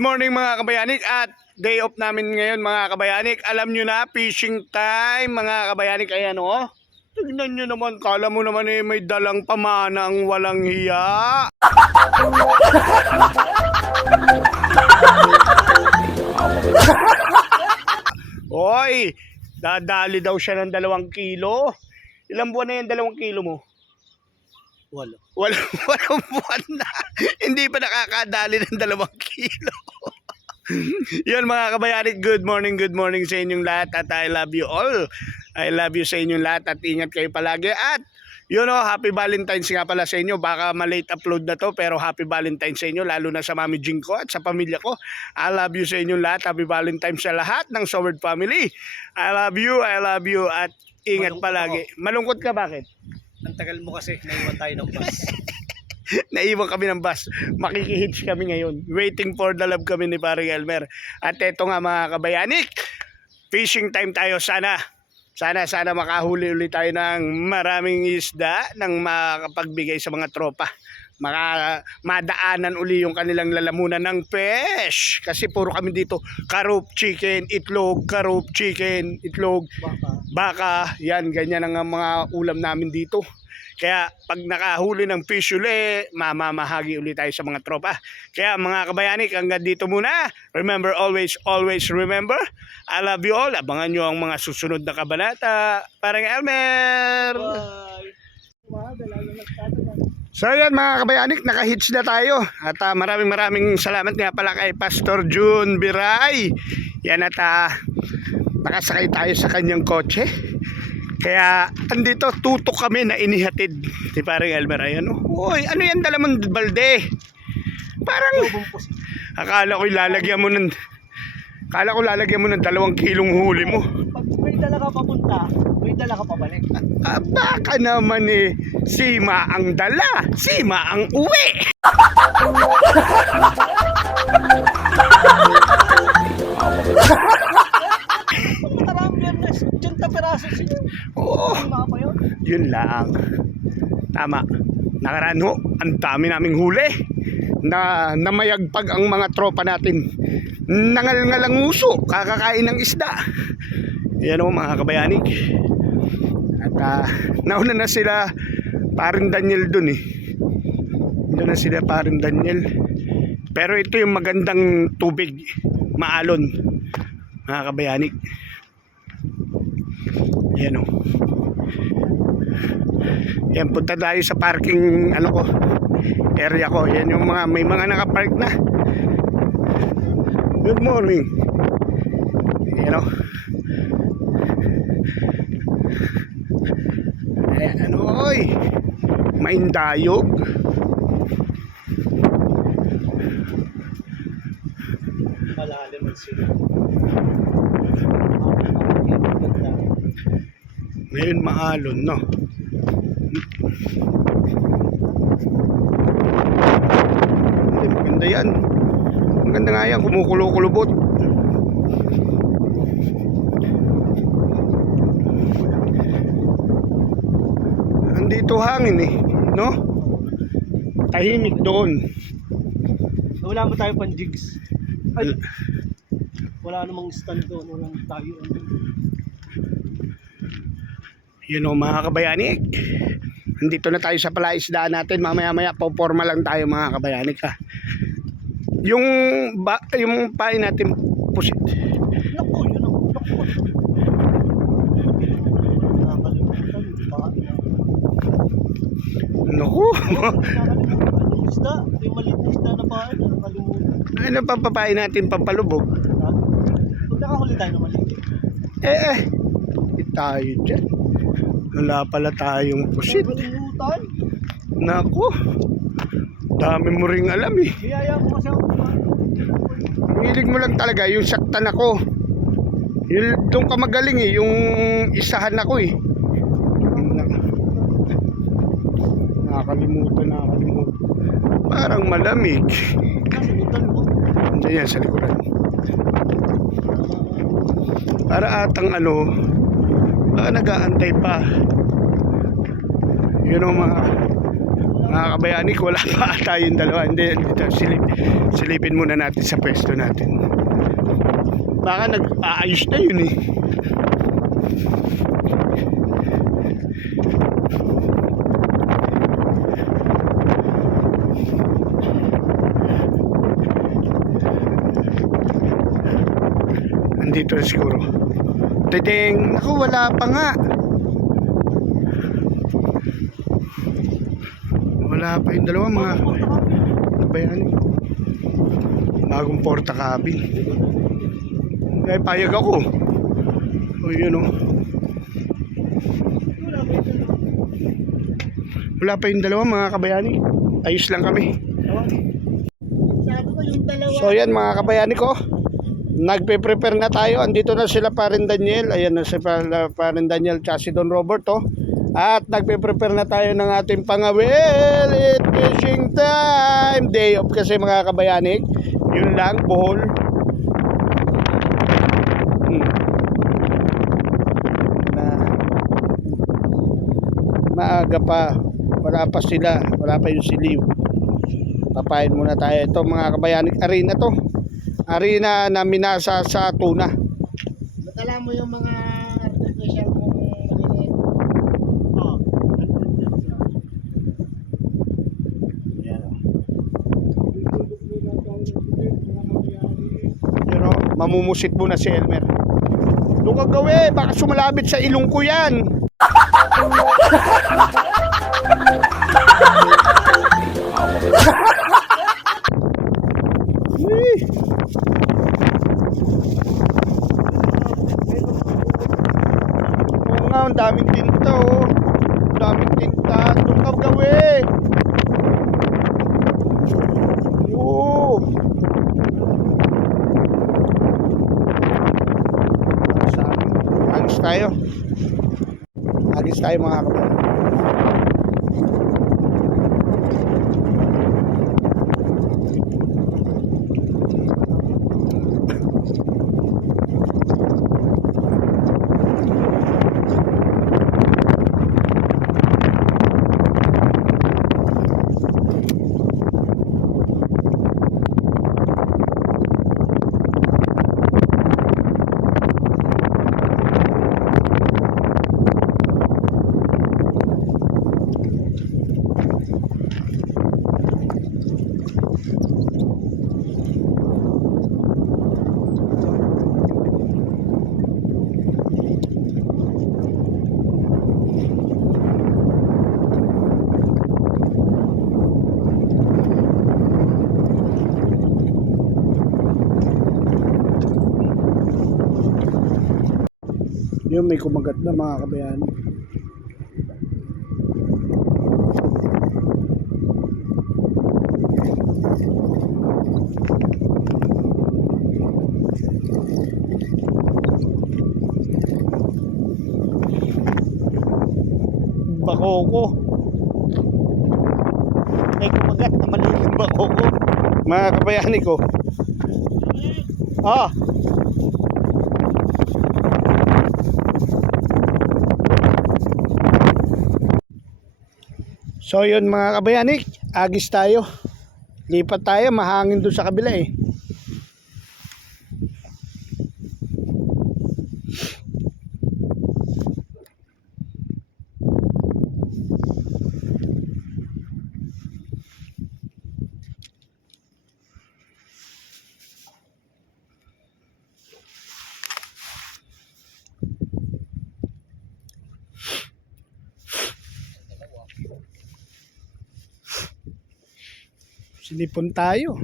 mga kabayanik at day off namin ngayon mga kabayanik. Alam nyo na, fishing time mga kabayanik. Ayan o. Tignan nyo naman, kala mo naman eh may dalang pamanang walang hiya. Oy, dadali daw siya ng dalawang kilo. Ilang buwan na yan dalawang kilo mo? Walo. Walang, walang buwan na. Hindi pa nakakadali ng dalawang kilo. Yun mga kabayanik, good morning, good morning sa inyong lahat at I love you all. I love you sa inyong lahat at ingat kayo palagi at you know, happy Valentine's nga pala sa inyo. Baka malate upload na to pero happy Valentine's sa inyo lalo na sa Mami Jing ko at sa pamilya ko. I love you sa inyong lahat. Happy Valentine's sa lahat ng Soward family. I love you, I love you at ingat Malungkot palagi. Malungkot ka bakit? Ang tagal mo kasi, naiwan tayo ng bus. Naiwan kami ng bus. Makikihitch kami ngayon. Waiting for the love kami ni Paring Elmer. At eto nga mga kabayanik, fishing time tayo sana. Sana, sana makahuli ulit tayo ng maraming isda nang makapagbigay sa mga tropa. Maka, madaanan uli yung kanilang lalamunan ng fish. Kasi puro kami dito, karup chicken, itlog, karup chicken, itlog, Baka. baka, yan, ganyan ang mga ulam namin dito. Kaya pag nakahuli ng fish uli, mamamahagi uli tayo sa mga tropa. Kaya mga kabayanik, hanggang dito muna. Remember, always, always remember. I love you all. Abangan nyo ang mga susunod na kabanata. Parang Elmer! Bye! So yan mga kabayanik, naka-hits na tayo. At ah, maraming maraming salamat nga pala kay Pastor June Biray. Yan at ah, nakasakay tayo sa kanyang kotse. Kaya andito tutok kami na inihatid ni parang Elmer. Ayan. Uy, ano yan dala mong balde? Parang akala ko lalagyan mo ng Akala ko lalagyan mo ng dalawang kilong huli mo. Pag may dala papunta, may dala ka pabalik. Ah, baka naman eh, sima ang dala, sima ang uwi. Maraming yan na, dyan ta peraso siya. Oo. Mga pa yun. Yun lang. Tama. Nakaraan ho, ang dami naming huli. Na namayagpag ang mga tropa natin. Nangal-ngal ang uso, kakakain ng isda. Yan o mga kabayanig. Ah, nauna na sila parin Daniel dun eh. Doon na sila parin Daniel. Pero ito yung magandang tubig. Maalon. Mga kabayanig. Yan o. Yan, punta tayo sa parking ano ko, area ko. Yan yung mga, may mga nakapark na. Good morning. Yan o. Eh, ano oy? Maindayog. Malalim ang sila. Ngayon maalon, no? Hindi, maganda yan. Maganda nga yan, kumukulo-kulubot. Andito hangin eh, no? Tahimik doon. Wala mo tayo pang jigs. Ay, wala namang stand doon. Walang tayo. ano. Yun o mga kabayanik. Nandito na tayo sa palaisdaan natin. Mamaya-maya poporma lang tayo mga kabayanik ha. Yung ba, yung pain natin pusit. Naku, yun ang naku. Nakakalimutan. Baka na. Naku. Isda. Yung maliit na isda na pa. Nakakalimutan. ano pa papain natin pampalubog? Ha? Pag nakahuli tayo ng maliit. Eh eh. Tayo dyan. Wala pala tayong pusit. Naku. Dami mo ring alam eh. Biyaya mo kasi ako. Hilig mo lang talaga yung saktan ako. Yung, doon ka magaling eh. Yung isahan ako eh. Nakakalimutan, nakakalimutan. Parang malamig. Andiyan yan sa likuran. Para atang ano, baka nag-aantay pa. Yun ang mga, Mga kabayanik, wala pa ata yung dalawa. Hindi, dito, silip, silipin muna natin sa pwesto natin. Baka nag-aayos na yun eh. Na siguro. Tideng, ako wala pa nga. Wala pa yung dalawa mga kabayan. Bagong porta cabin. Eh, payag ako. O yun o. Wala pa yung dalawa mga kabayani. Ayos lang kami. So yan mga kabayani ko. Nagpe-prepare na tayo. Andito na sila parin Daniel. Ayan na si pa- parin Daniel tsaka si Don Robert oh. At nagpe-prepare na tayo ng ating pangawil. It's fishing time. Day off kasi mga kabayani. Yun lang, buhol. Hmm. Maaga pa. Wala pa sila. Wala pa yung siliw. Papain muna tayo. Ito mga kabayani. Arena to. Arena na minasa sa tuna. Natala mo yung mga artificial maliliit. Oh. Pero mamumusit muna si Elmer. Doon ka gawi, baka sumalabit sa ilong ko yan. Uy. Oo nga, ang daming tinta oh. Ang daming tinta. Doon ka gawi. Oo. Sa agis tayo. Agis tayo mga kapatid. Yun, may kumagat na mga kabayan. Bakoko. May kumagat na maliit yung bakoko. Mga kabayani ko. Ah, So yun mga kabayanik, agis tayo. Lipat tayo, mahangin doon sa kabila eh. Silipon tayo.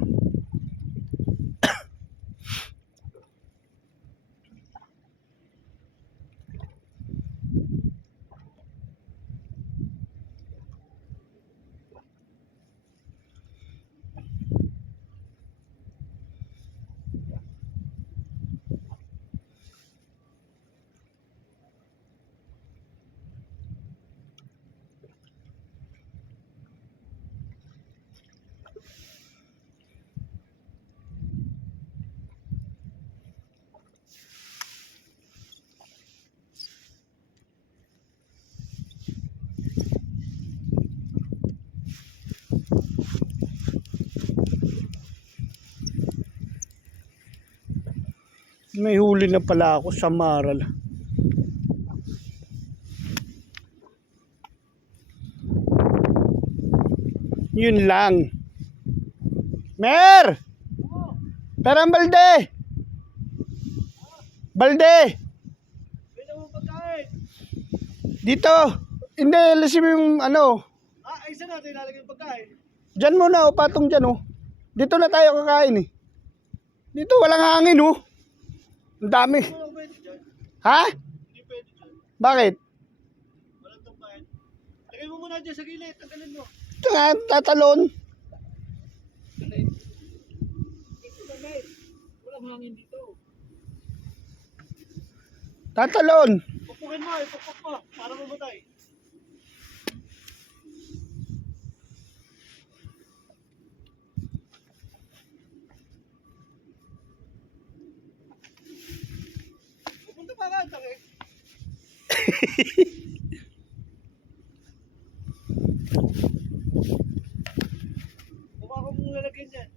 May huli na pala ako sa Maral. Yun lang. Mer! Perang balde! Balde! Dito! Hindi, lasim yung ano. Ah, isa natin ilalagay yung pagkain. Diyan muna, o patong dyan, oh. Dito na tayo kakain, eh. Dito, walang hangin, oh. Ang dami. Ha? Bakit? Walang tambayan. Lagay mo muna dyan sa gilid. Tanggalin mo. Ito nga, tatalon. Walang hangin dito. Tatalon. Pupukin mo, ipupuk mo. Para mamatay. Pupunta pa ka, tangik. Baka ko mong lalagyan yan.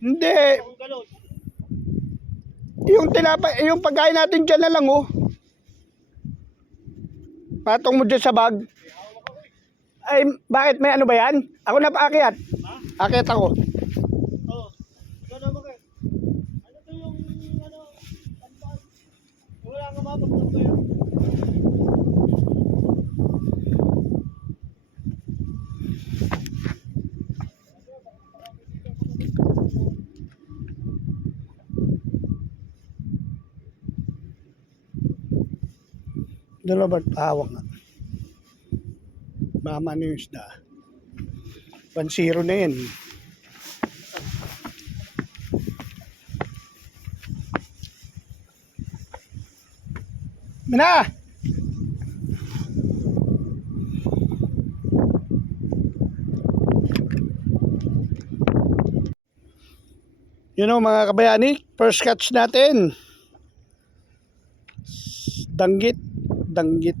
Hindi. Akong galon. Tinapay, yung pagkain natin dyan na lang, oh. Patong mo dyan sa bag. Ay, bakit? May ano ba yan? Ako na paakyat. Akyat ako. Oo. Ikaw naman kayo. Ano to yung, ano, tambahan? Wala nga mapagtambayan. Dalawa ba't pahawak nga? Mama na yung isda. 1-0 na yan. Mina! Yun o mga kabayani, first catch natin. Danggit, danggit.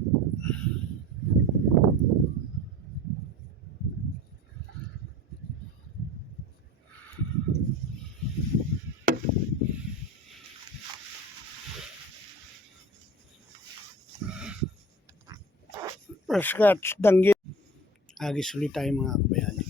Catch, danggit. Agis ulit tayo mga kabayani.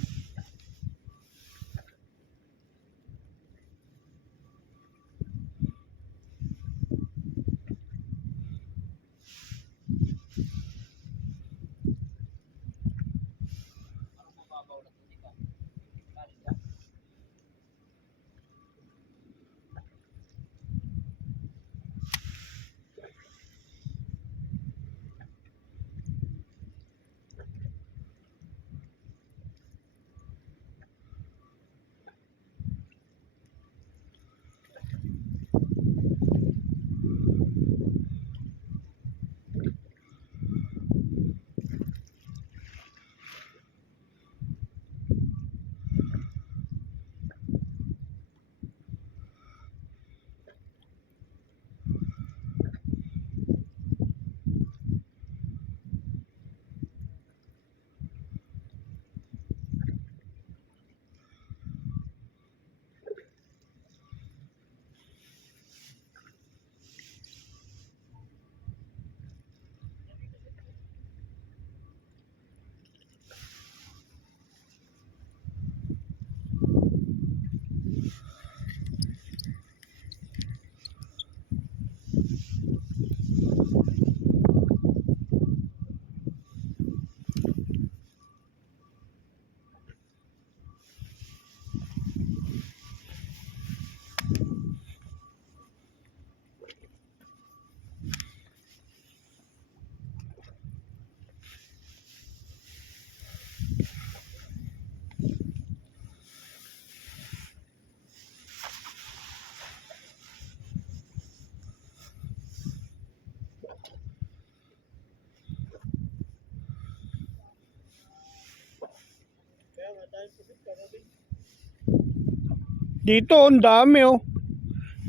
Dito, ang dami oh.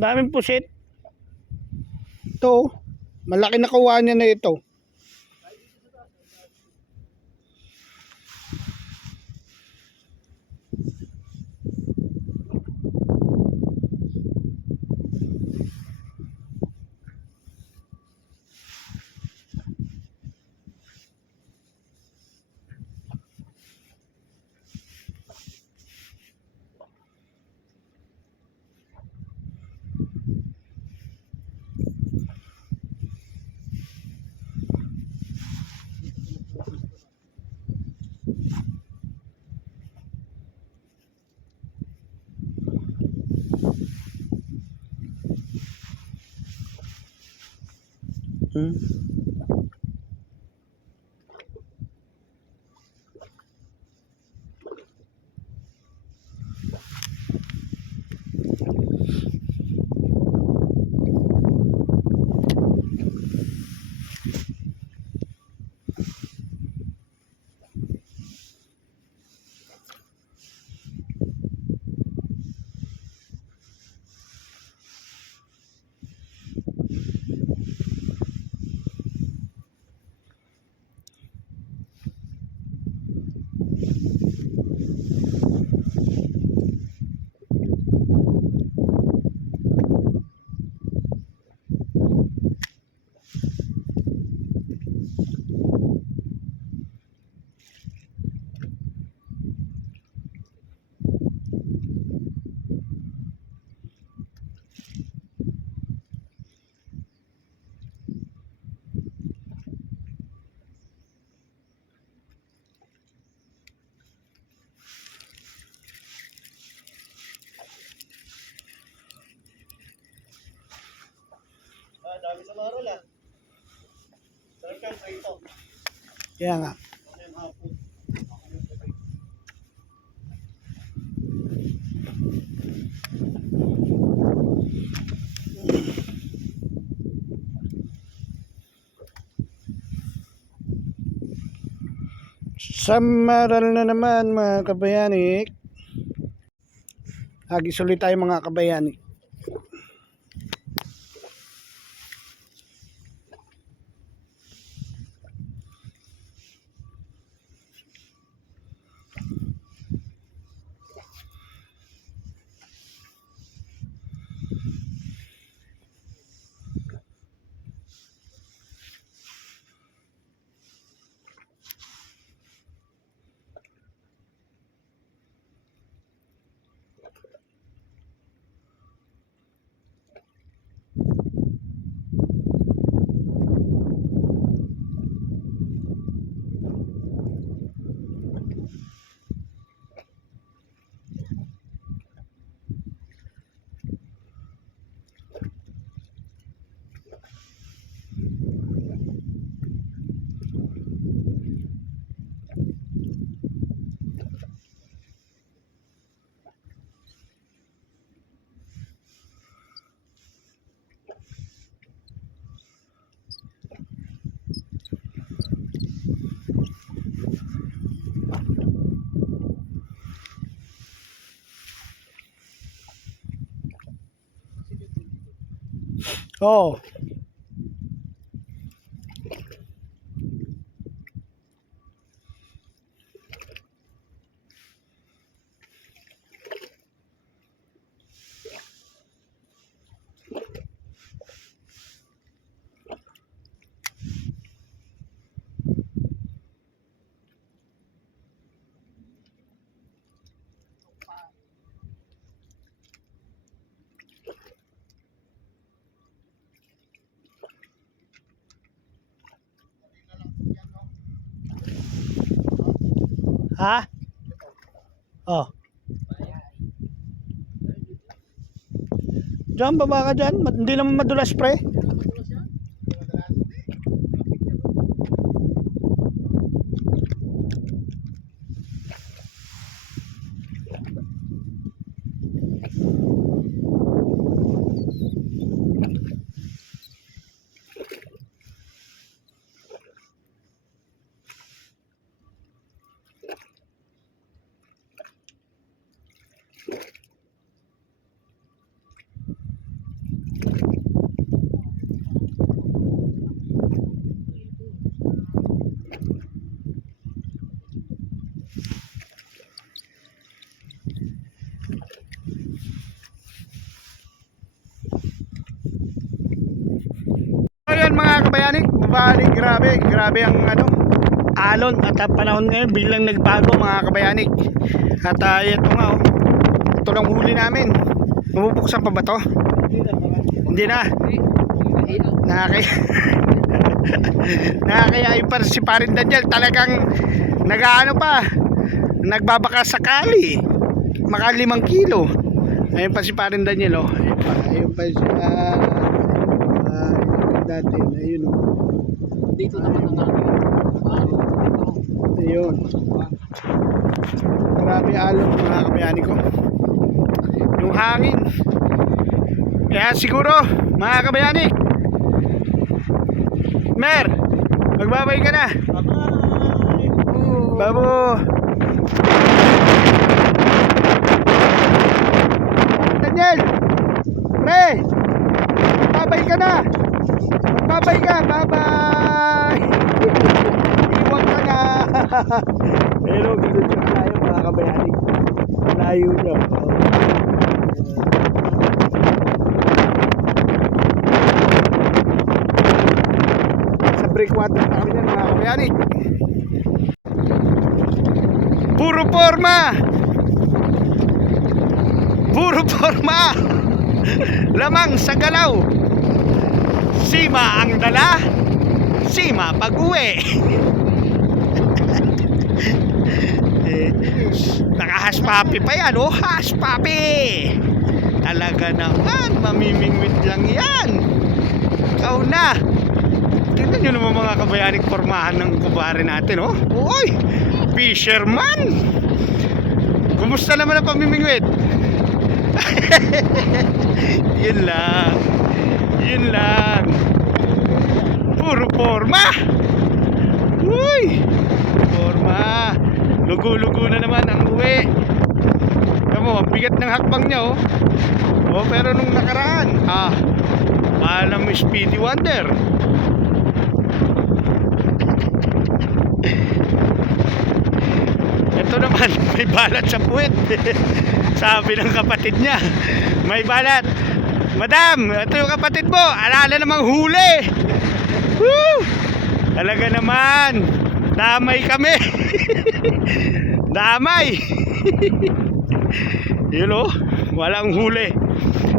Daming pusit. Ito, oh. malaki na kuha niya na ito. Hmm. Kaya nga. Samaral na naman mga kabayanik. Agis ulit tayo mga kabayanik. Oo. Ha? Oh. Diyan, baba ka dyan. Hindi naman madulas, pre. Ayan mga kabayanik, bali grabe, grabe ang ano, alon at ang panahon ngayon bilang nagbago mga kabayanik. At uh, ito nga oh, ito lang huli namin. Mabubuksan pa ba to? Hindi na. Nakakaya. Nakakayain pa si Parin Daniel talagang nagaano pa nagbabaka sakali maka limang kilo ayun pa si Parin Daniel oh ayun pa, ayun pa si ah, ah, dati. Ayun o. Dito naman ang aking ano, Ayun. Marami alon mga kabayani ko. Yung hangin. Kaya siguro, mga kabayani. Mer, magbabay ka na. Babo. Daniel! Pre! Babay ka na! Babay ka! Babay! Iwan ka na! Pero ganun yung layo mga kabayani. Layo niya. Sa breakwater kami yan mga kabayani. Puro forma! Puro forma! Lamang sa galaw! Sima ang dala, sima pag-uwi! eh, Nakahaspapi pa yan, oh haspapi! Talaga naman, mamimingwit lang yan! Ikaw na! Tingnan nyo naman mga kabayaning formahan ng kubare natin, oh! Uy! Fisherman! Kumusta naman ang pamimingwit? Yun lang. Yun lang. Puro forma. Uy! Forma. Lugo-lugo na naman ang uwi. Tamo, ang bigat ng hakbang niya oh. Oh, pero nung nakaraan, ah, alam mo Speedy Wonder. Ito naman, may balat sa puwet. Sabi ng kapatid niya, may balat. Madam, ito yung kapatid mo. Alala namang huli. Woo! Talaga naman. Damay kami. Damay. Yun o, walang huli.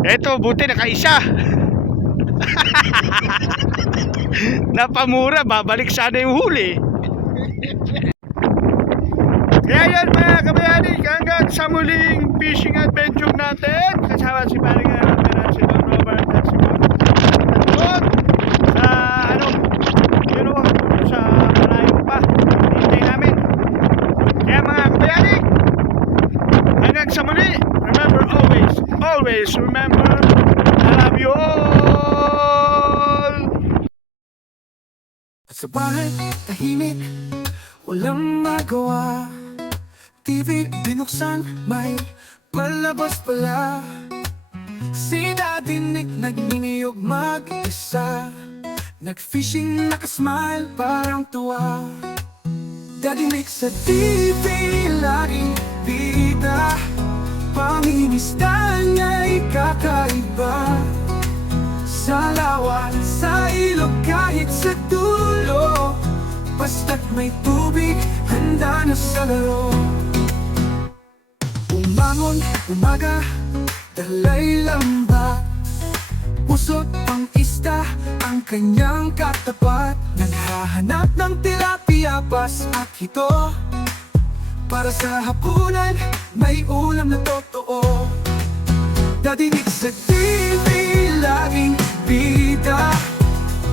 Ito, buti nakaisa. Napamura, babalik sana yung huli. Kaya yan mga kabayani, hanggang sa muling fishing adventure natin. Kasama si Paring Arapera, si Robert at si Don Don sa ano, you know, sa malayo pa. Hintay namin. Kaya mga kabayani, hanggang sa muli, remember always, always remember, I love you all! Sa bahay, tahimik, walang magawa. TV binuksan, may palabas pala. Si Daddy Nick nagniniyog mag-isa. Nag-fishing, nakasmile, parang tuwa. Daddy Nick sa TV, laging bida Pangingisda niya'y kakaiba. Sa lawan, sa ilog, kahit sa dulo Basta't may tubig, handa na sa laro. Umangon, umaga, dalay lamba Pusot pang isda, ang kanyang katapat. Naghahanap ng tilapia, pas at hito Para sa hapunan, may ulam na totoo. Dadinig sa TV, laging bida.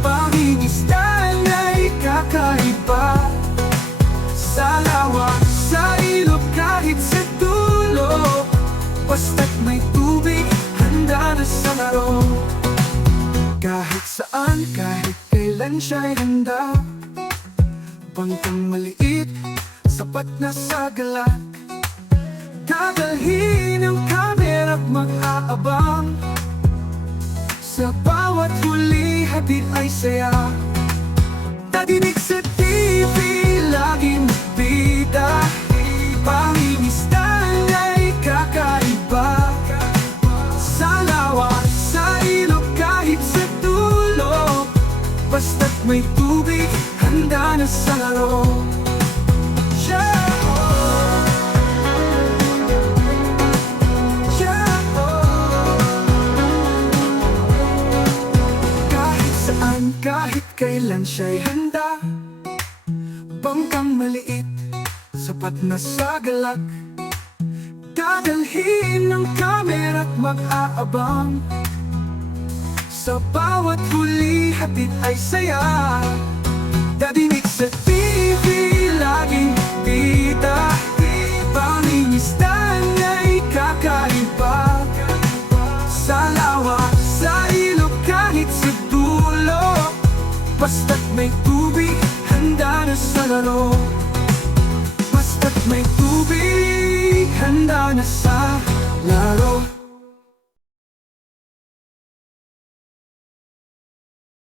Pangingisda na'y kakaiba. Sa lawa, sa ilog, kahit sa dulo. Basta't may tubig, handa na sa laro. Kahit saan, kahit kailan siya'y handa. Bangkang maliit, sapat na sa galak. Dadalhin ang camera at mag-aabang. Sa bawat huli, hatid ay saya. Tadinig sa TV, laging bida. Pangingisda na'y kakaiba. Sa lawa, sa ilog, kahit sa dulo. Basta't may tubig, handa na sa laro siya'y handa. Bangkang maliit, sapat na sa galak. Dadalhin ng kamera't mag-aabang. Sa bawat huli hatid ay saya. Dadinig sa TV laging bida Basta't may tubig, handa na sa laro Basta't may tubig, handa na sa laro